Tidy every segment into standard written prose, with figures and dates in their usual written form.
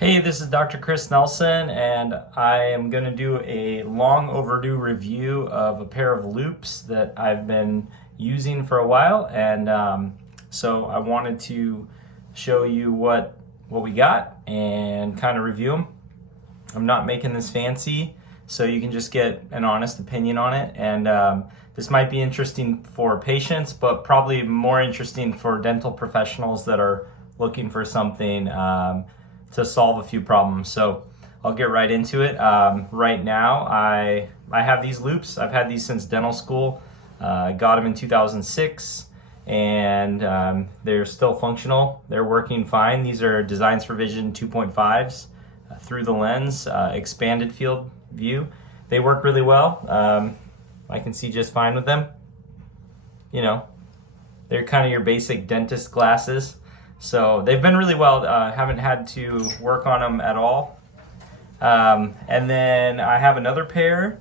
Hey, this is Dr. Chris Nelson, and I am going to do a long overdue review of a pair of loupes that I've been using for a while. And so I wanted to show you what we got and kind of review them. I'm not making this fancy, so you can just get an honest opinion on it. And this might be interesting for patients, but probably more interesting for dental professionals that are looking for something to solve a few problems. So I'll get right into it. Right now, I have these loupes. I've had these since dental school. I got them in 2006, and they're still functional. They're working fine. These are Designs for Vision 2.5s through the lens, expanded field view. They work really well. I can see just fine with them. You know, they're kind of your basic dentist glasses. So they've been really well. Haven't had to work on them at all. And then I have another pair.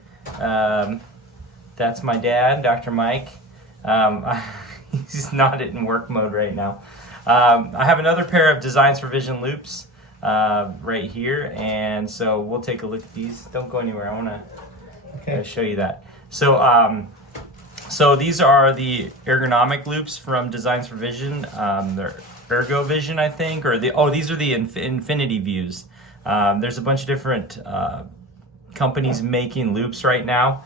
That's my dad, Dr. Mike. He's not in work mode right now. I have another pair of Designs for Vision loupes right here. And so we'll take a look at these. Don't go anywhere. I want to show you that. So these are the Ergonomic Loops from Designs for Vision. They're Ergo Vision, I think, or these are the Infinity Views. There's a bunch of different companies making loupes right now,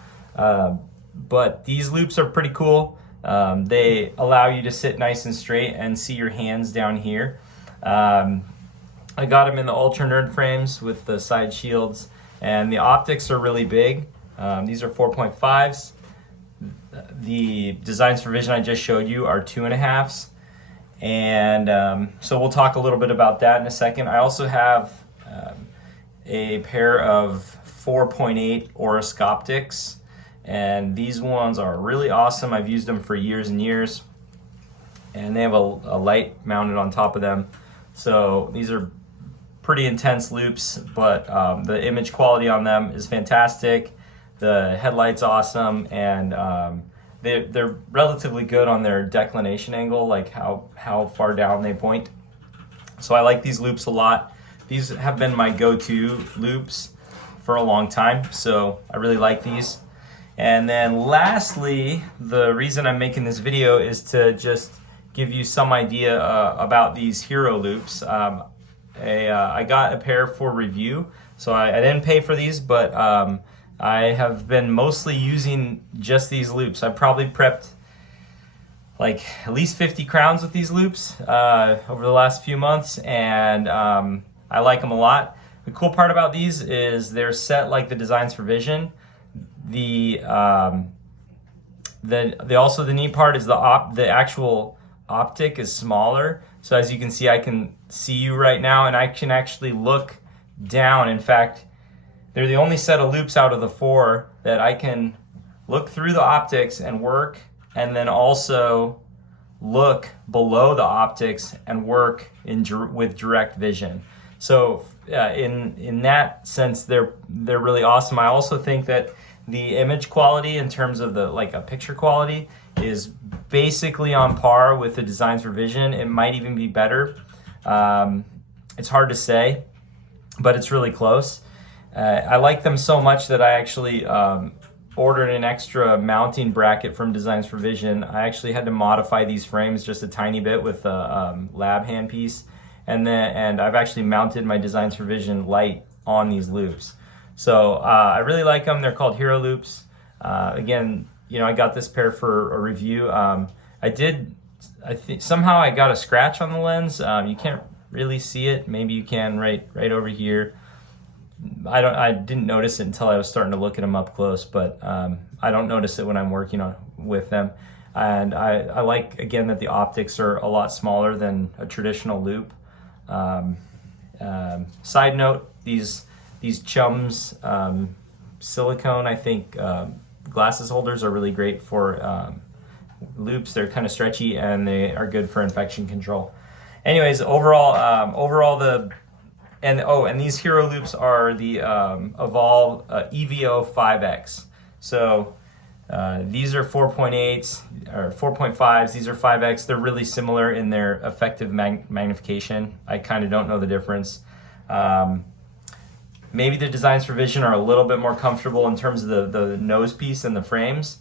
but these loupes are pretty cool. They allow you to sit nice and straight and see your hands down here. I got them in the Ultra Nerd frames with the side shields, and the optics are really big. These are 4.5s. The Designs for Vision I just showed you are 2.5s. And so we'll talk a little bit about that in a second. I also have a pair of 4.8 Orascoptics, and these ones are really awesome. I've used them for years and years, and they have a light mounted on top of them. So these are pretty intense loupes, but the image quality on them is fantastic. The headlight's awesome, and they're relatively good on their declination angle, like how far down they point. So I like these loupes a lot. These have been my go-to loupes for a long time, so I really like these. And then lastly, the reason I'm making this video is to just give you some idea about these hero loupes. I got a pair for review, so I didn't pay for these, but I have been mostly using just these loupes. I probably prepped like at least 50 crowns with these loupes over the last few months, and I like them a lot. The cool part about these is they're set like the Designs for Vision. The neat part is the actual optic is smaller. So as you can see, I can see you right now, and I can actually look down. In fact, they're the only set of loupes out of the 4 that I can look through the optics and work, and then also look below the optics and work with direct vision. So in that sense, they're really awesome. I also think that the image quality in terms of a picture quality is basically on par with the Designs for Vision. It might even be better. It's hard to say, but it's really close. I like them so much that I actually ordered an extra mounting bracket from Designs for Vision. I actually had to modify these frames just a tiny bit with a lab handpiece, and I've actually mounted my Designs for Vision light on these loupes. So I really like them. They're called Hero Loupes. Again, I got this pair for a review. I think somehow I got a scratch on the lens. You can't really see it. Maybe you can right over here. I didn't notice it until I was starting to look at them up close, but I don't notice it when I'm working with them. And I like, again, that the optics are a lot smaller than a traditional loupe. Side note, these Chums silicone, I think, glasses holders are really great for loupes. They're kind of stretchy, and they are good for infection control. Anyways, overall and these hero loupes are the Evolve EVO 5X. So these are 4.8s or 4.5s. These are 5X. They're really similar in their effective magnification. I kind of don't know the difference. Maybe the Designs for Vision are a little bit more comfortable in terms of the nose piece and the frames,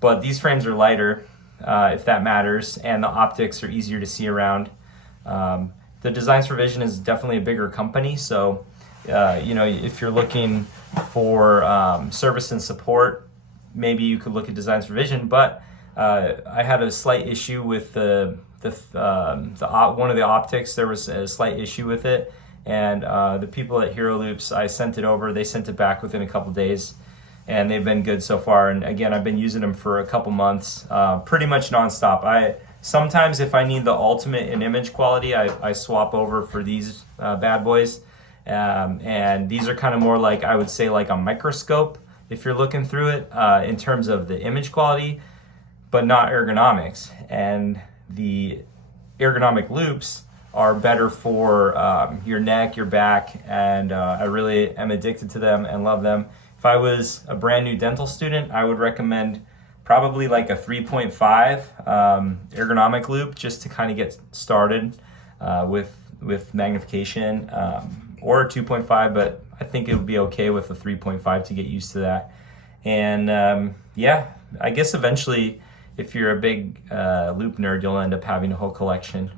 but these frames are lighter, if that matters, and the optics are easier to see around. The Designs for Vision is definitely a bigger company, so if you're looking for service and support, maybe you could look at Designs for Vision. But I had a slight issue with one of the optics. There was a slight issue with it, and the people at Loupes, I sent it over. They sent it back within a couple days, and they've been good so far. And again, I've been using them for a couple months, pretty much nonstop. Sometimes if I need the ultimate in image quality, I swap over for these bad boys. And these are kind of more like, I would say, like a microscope if you're looking through it in terms of the image quality, but not ergonomics. And the ergonomic loops are better for your neck, your back, and I really am addicted to them and love them. If I was a brand new dental student, I would recommend probably like a 3.5 ergonomic loop just to kind of get started with magnification, or a 2.5, but I think it would be okay with a 3.5 to get used to that. And yeah, I guess eventually, if you're a big loop nerd, you'll end up having a whole collection,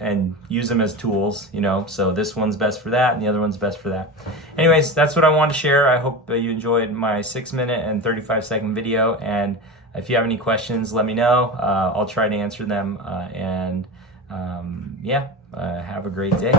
and use them as tools, so this one's best for that and the other one's best for that. Anyways, that's what I wanted to share. I hope you enjoyed my 6-minute and 35-second video, and if you have any questions, let me know. I'll try to answer them, and yeah, have a great day.